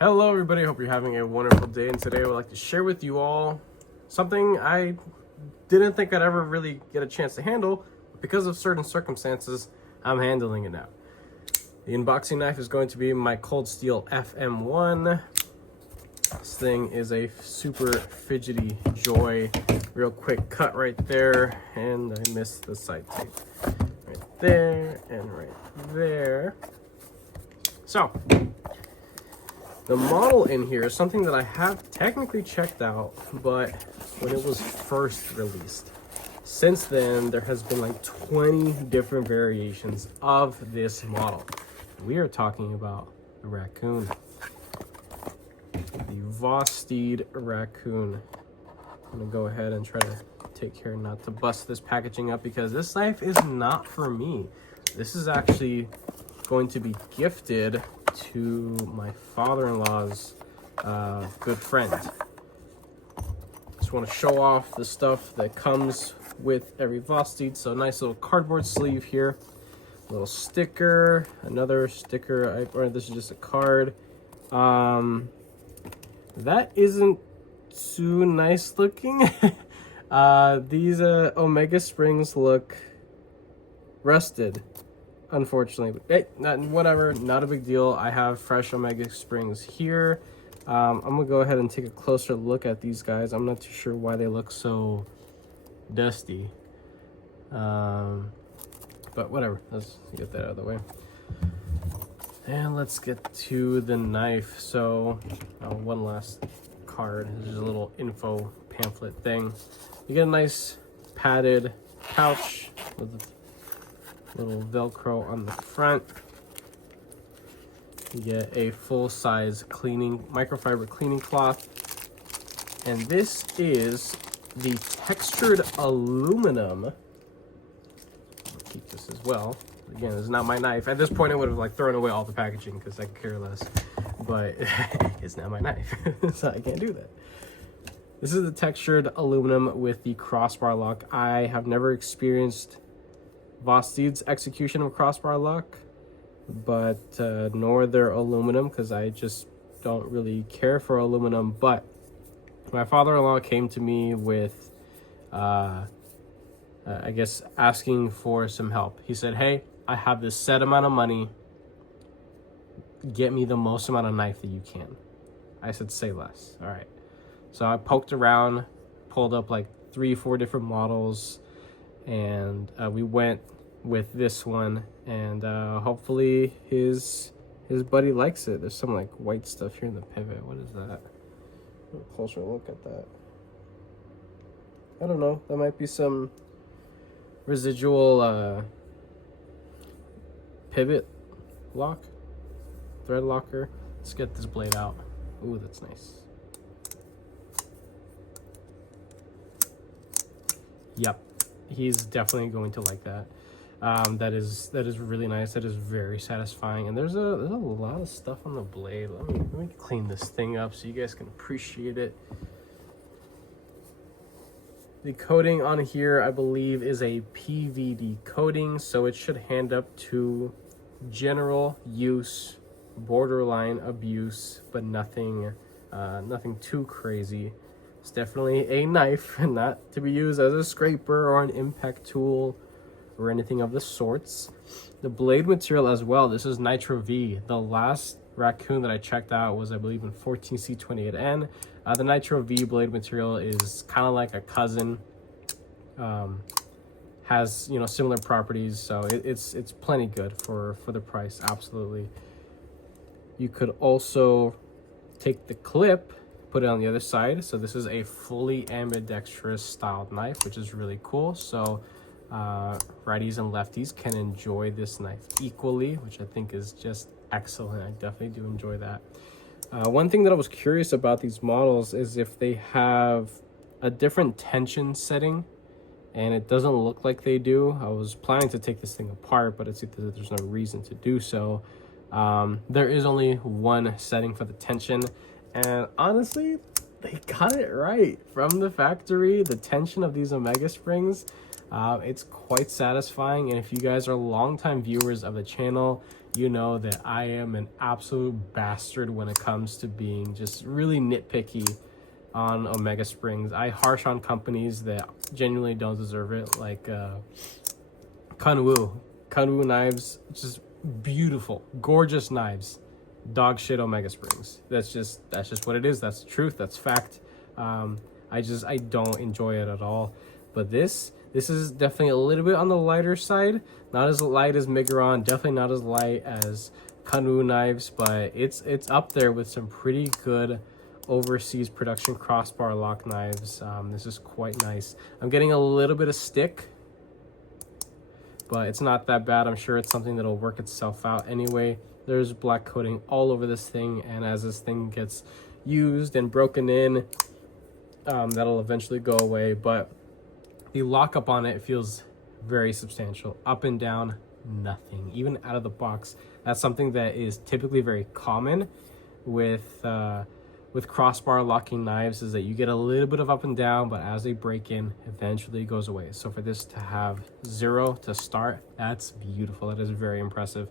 Hello everybody, hope you're having a wonderful day, and today I would like to share with you all something I didn't think I'd ever really get a chance to handle, but because of certain circumstances, I'm handling it now. The unboxing knife is going to be my Cold Steel FM1. This thing is a super fidgety joy. Real quick cut right there, and I missed the side tape. Right there, and right there. So, the model in here is something that I have technically checked out, but when it was first released. Since then, there has been like 20 different variations of this model. We are talking about the raccoon. The Vosteed raccoon. I'm gonna go ahead and try to take care not to bust this packaging up because this knife is not for me. This is actually going to be gifted to my father-in-law's good friend. Just want to show off the stuff that comes with every Vosteed. So nice little cardboard sleeve here, a little sticker, another sticker, or this is just a card. That isn't too nice looking. These Omega springs look rusted, unfortunately, but hey, whatever, not a big deal. I have fresh Omega springs here. I'm gonna go ahead and take a closer look at these guys. I'm not too sure why they look so dusty, but whatever, let's get that out of the way. And let's get to the knife. So one last card. This is a little info pamphlet thing. You get a nice padded pouch with a little Velcro on the front. You get a full-size microfiber cleaning cloth. And this is the textured aluminum. I'll keep this as well. Again, this is not my knife. At this point, I would have like thrown away all the packaging because I could care less. But it's not my knife, so I can't do that. This is the textured aluminum with the crossbar lock. I have never experienced Vosteed's execution of crossbar lock, but nor their aluminum, because I just don't really care for aluminum. But my father-in-law came to me with, I guess, asking for some help. He said, hey, I have this set amount of money. Get me the most amount of knife that you can. I said, say less. All right. So I poked around, pulled up like 3-4 different models, and we went with this one, and hopefully his buddy likes it. There's some like white stuff here in the pivot. What is that? A closer look at that. I don't know. That might be some residual pivot lock, thread locker. Let's get this blade out. Ooh, that's nice. Yep, he's definitely going to like that. That is really nice. That is very satisfying. And there's a lot of stuff on the blade. Let me clean this thing up so you guys can appreciate it. The coating on here, I believe, is a PVD coating, so it should hand up to general use, borderline abuse, but nothing too crazy. It's definitely a knife, not to be used as a scraper or an impact tool or anything of the sorts. The blade material as well, this is Nitro V. The last raccoon that I checked out was, I believe, in 14C28N. The Nitro V blade material is kind of like a cousin. Has, you know, similar properties, so it's plenty good for the price. Absolutely. You could also take the clip, put it on the other side. So this is a fully ambidextrous styled knife, which is really cool. So righties and lefties can enjoy this knife equally, which I think is just excellent. I definitely do enjoy that. One thing that I was curious about these models is if they have a different tension setting, and it doesn't look like they do. I was planning to take this thing apart, but it seems that there's no reason to do so. There is only one setting for the tension, and honestly, they got it right from the factory. The tension of these Omega springs, it's quite satisfying. And if you guys are longtime viewers of the channel, you know that I am an absolute bastard when it comes to being just really nitpicky on Omega springs. I harsh on companies that genuinely don't deserve it, like Kanwu knives, just beautiful, gorgeous knives. Dog shit Omega springs. That's just what it is. That's the truth. That's fact. I don't enjoy it at all. But this is definitely a little bit on the lighter side. Not as light as Miguron, definitely not as light as Kanwu knives, but it's up there with some pretty good overseas production crossbar lock knives. This is quite nice. I'm getting a little bit of stick, but it's not that bad. I'm sure it's something that'll work itself out anyway. There's black coating all over this thing, and as this thing gets used and broken in, that'll eventually go away. But the lockup on it feels very substantial. Up and down, nothing. Even out of the box, that's something that is typically very common with crossbar locking knives, is that you get a little bit of up and down, but as they break in, eventually it goes away. So for this to have 0 to start, that's beautiful. That is very impressive.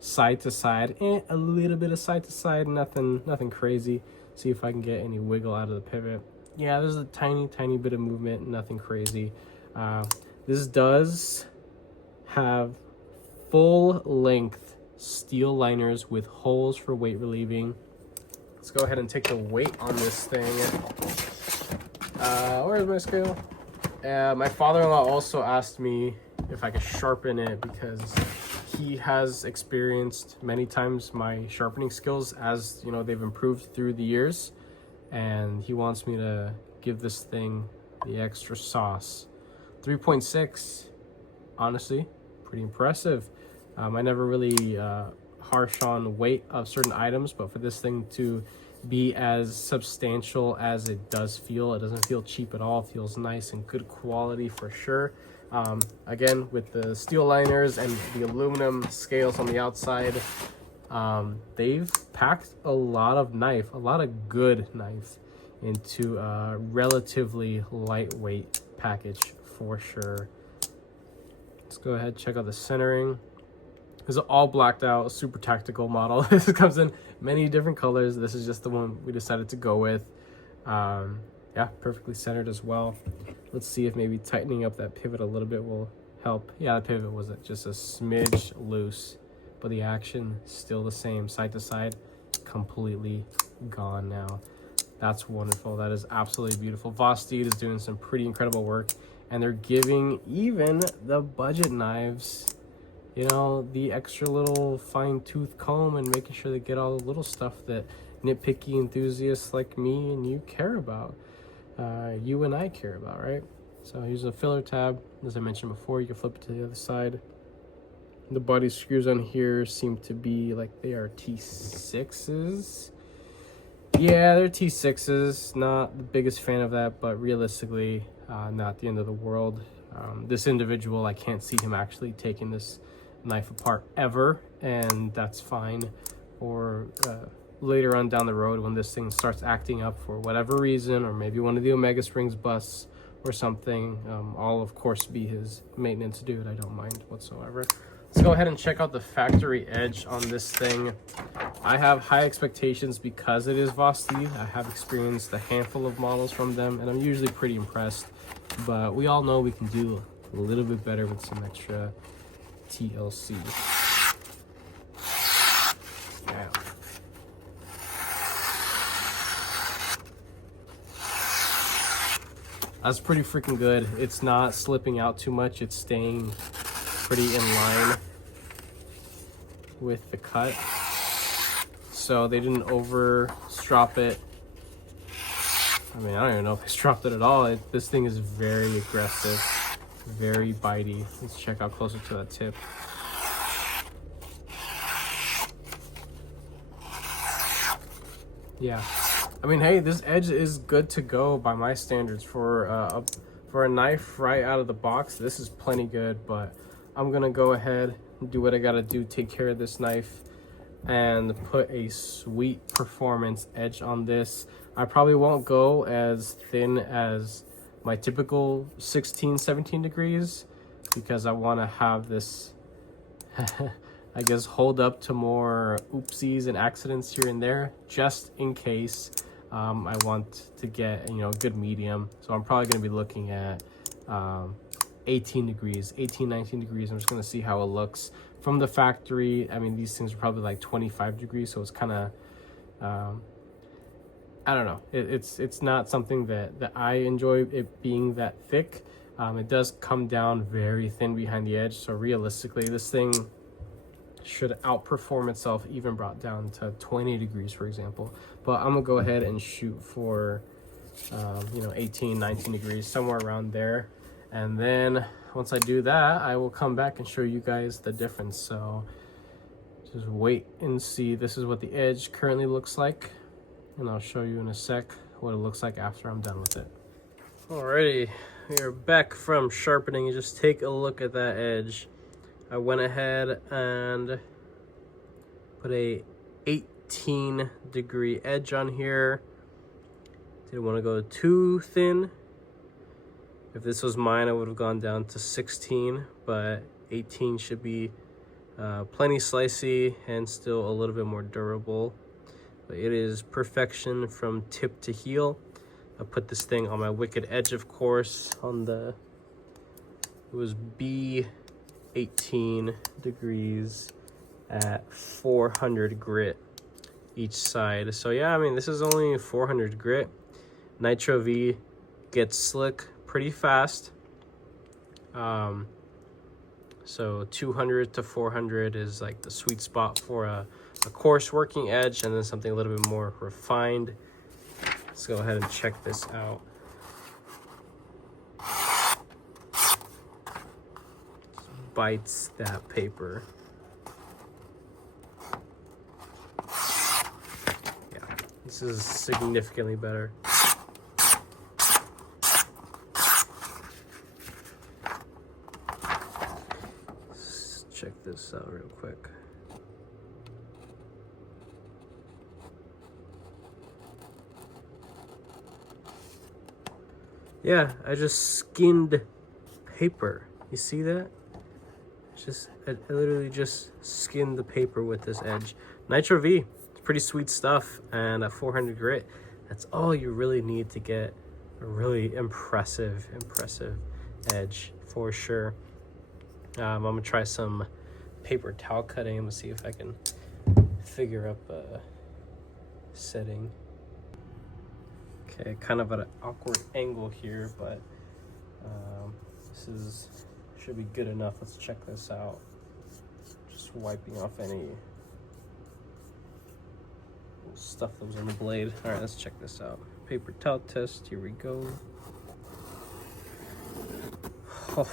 Side to side, a little bit of side to side, nothing crazy. See if I can get any wiggle out of the pivot. Yeah, there's a tiny bit of movement, nothing crazy. This does have full length steel liners with holes for weight relieving. Let's go ahead and take the weight on this thing. Where's my scale? My father-in-law also asked me if I could sharpen it, because he has experienced many times my sharpening skills, as you know, they've improved through the years, and he wants me to give this thing the extra sauce. 3.6, honestly, pretty impressive. I never really harsh on weight of certain items, but for this thing to be as substantial as it does feel, it doesn't feel cheap at all. It feels nice and good quality for sure. Again, with the steel liners and the aluminum scales on the outside, they've packed a lot of good knife into a relatively lightweight package for sure. Let's go ahead and check out the centering. This is all blacked out, super tactical model. This comes in many different colors. This is just the one we decided to go with. Yeah, perfectly centered as well. Let's see if maybe tightening up that pivot a little bit will help. Yeah, the pivot was just a smidge loose, but the action still the same. Side to side, completely gone now. That's wonderful. That is absolutely beautiful. Vosteed is doing some pretty incredible work, and they're giving even the budget knives, you know, the extra little fine tooth comb, and making sure they get all the little stuff that nitpicky enthusiasts like me and you care about. You and I care about, right? So here's a filler tab. As I mentioned before, you can flip it to the other side. The body screws on here seem to be like they are T6s. Yeah, they're T6s. Not the biggest fan of that, but realistically, not the end of the world. This individual, I can't see him actually taking this knife apart ever, and that's fine. Or later on down the road, when this thing starts acting up for whatever reason, or maybe one of the Omega springs busts or something, I'll of course be his maintenance dude. I don't mind whatsoever. Let's go ahead and check out the factory edge on this thing. I have high expectations because it is Vosteed. I have experienced a handful of models from them, and I'm usually pretty impressed, but we all know we can do a little bit better with some extra TLC. Yeah. That's pretty freaking good. It's not slipping out too much. It's staying pretty in line with the cut. So they didn't over strop it. I mean, I don't even know if they stropped it at all. This thing is very aggressive, very bitey. Let's check out closer to that tip. Yeah. I mean, hey, this edge is good to go by my standards for a knife right out of the box. This is plenty good, but I'm gonna go ahead and do what I gotta do, take care of this knife, and put a sweet performance edge on this. I probably won't go as thin as my typical 16-17 degrees, because I want to have this I guess, hold up to more oopsies and accidents here and there, just in case I want to get, you know, a good medium. So I'm probably going to be looking at 18 degrees, 18, 19 degrees. I'm just going to see how it looks from the factory. I mean, these things are probably like 25 degrees, so it's kind of, I don't know. It's not something that I enjoy it being that thick. It does come down very thin behind the edge, so realistically, this thing should outperform itself even brought down to 20 degrees, for example. But I'm gonna go ahead and shoot for, you know, 18, 19 degrees, somewhere around there. And then once I do that, I will come back and show you guys the difference. So just wait and see. This is what the edge currently looks like, and I'll show you in a sec what it looks like after I'm done with it. Alrighty, we are back from sharpening. You just take a look at that edge. I went ahead and put a 18 degree edge on here. Didn't want to go too thin. If this was mine, I would have gone down to 16, but 18 should be plenty slicey and still a little bit more durable. But it is perfection from tip to heel. I put this thing on my wicked edge, of course, on the, it was B18 degrees at 400 grit each side. So yeah, I mean, this is only 400 grit. Nitro V gets slick pretty fast. So 200 to 400 is like the sweet spot for a coarse working edge, and then something a little bit more refined. Let's go ahead and check this out. Bites that paper. Yeah, this is significantly better. Let's check this out real quick. Yeah, I just skinned paper. You see that? I literally just skinned the paper with this edge. Nitro V, it's pretty sweet stuff, and at 400 grit, that's all you really need to get a really impressive edge for sure. I'm gonna try some paper towel cutting. I'm gonna see if I can figure up a setting. Okay, kind of at an awkward angle here, but this should be good enough. Let's check this out. Just wiping off any stuff that was on the blade. All right, let's check this out. Paper towel test, here we go. Oh.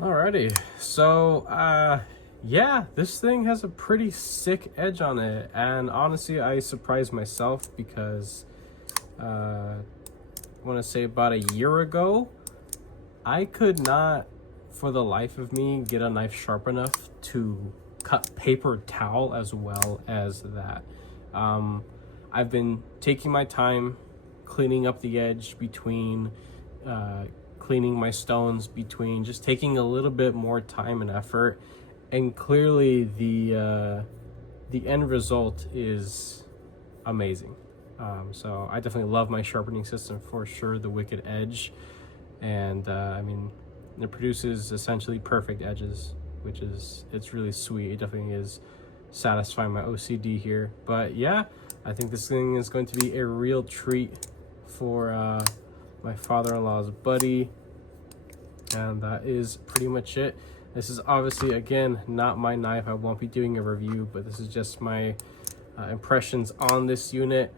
Alrighty, so yeah, this thing has a pretty sick edge on it, and honestly I surprised myself because I want to say about a year ago I could not for the life of me get a knife sharp enough to cut paper towel as well as that. I've been taking my time cleaning up the edge between cleaning my stones, between just taking a little bit more time and effort, and clearly the end result is amazing. So I definitely love my sharpening system for sure, the Wicked Edge, and I mean, it produces essentially perfect edges, which is, it's really sweet. It definitely is satisfying my OCD here. But yeah, I think this thing is going to be a real treat for my father-in-law's buddy, and that is pretty much it. This is obviously, again, not my knife. I won't be doing a review, but this is just my impressions on this unit.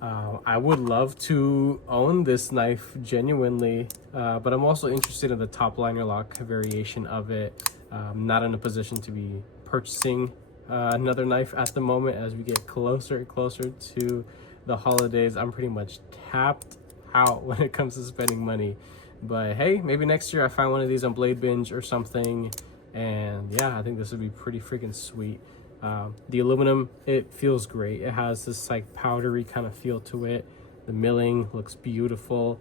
I would love to own this knife genuinely, but I'm also interested in the top liner lock variation of it. I'm not in a position to be purchasing another knife at the moment. As we get closer and closer to the holidays, I'm pretty much tapped out when it comes to spending money. But hey, maybe next year I find one of these on Blade Binge or something, and yeah, I think this would be pretty freaking sweet. The aluminum, it feels great. It has this like powdery kind of feel to it. The milling looks beautiful.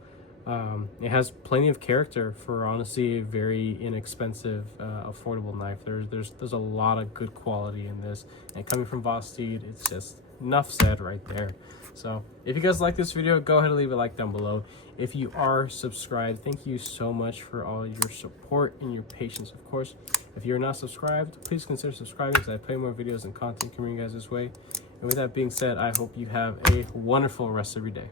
It has plenty of character for honestly a very inexpensive, affordable knife. There's a lot of good quality in this, and coming from Vosteed, it's just enough said right there. So if you guys like this video, go ahead and leave a like down below. If you are subscribed, thank you so much for all your support and your patience, of course. If you're not subscribed, please consider subscribing, because I play more videos and content coming you guys this way. And with that being said, I hope you have a wonderful rest of your day.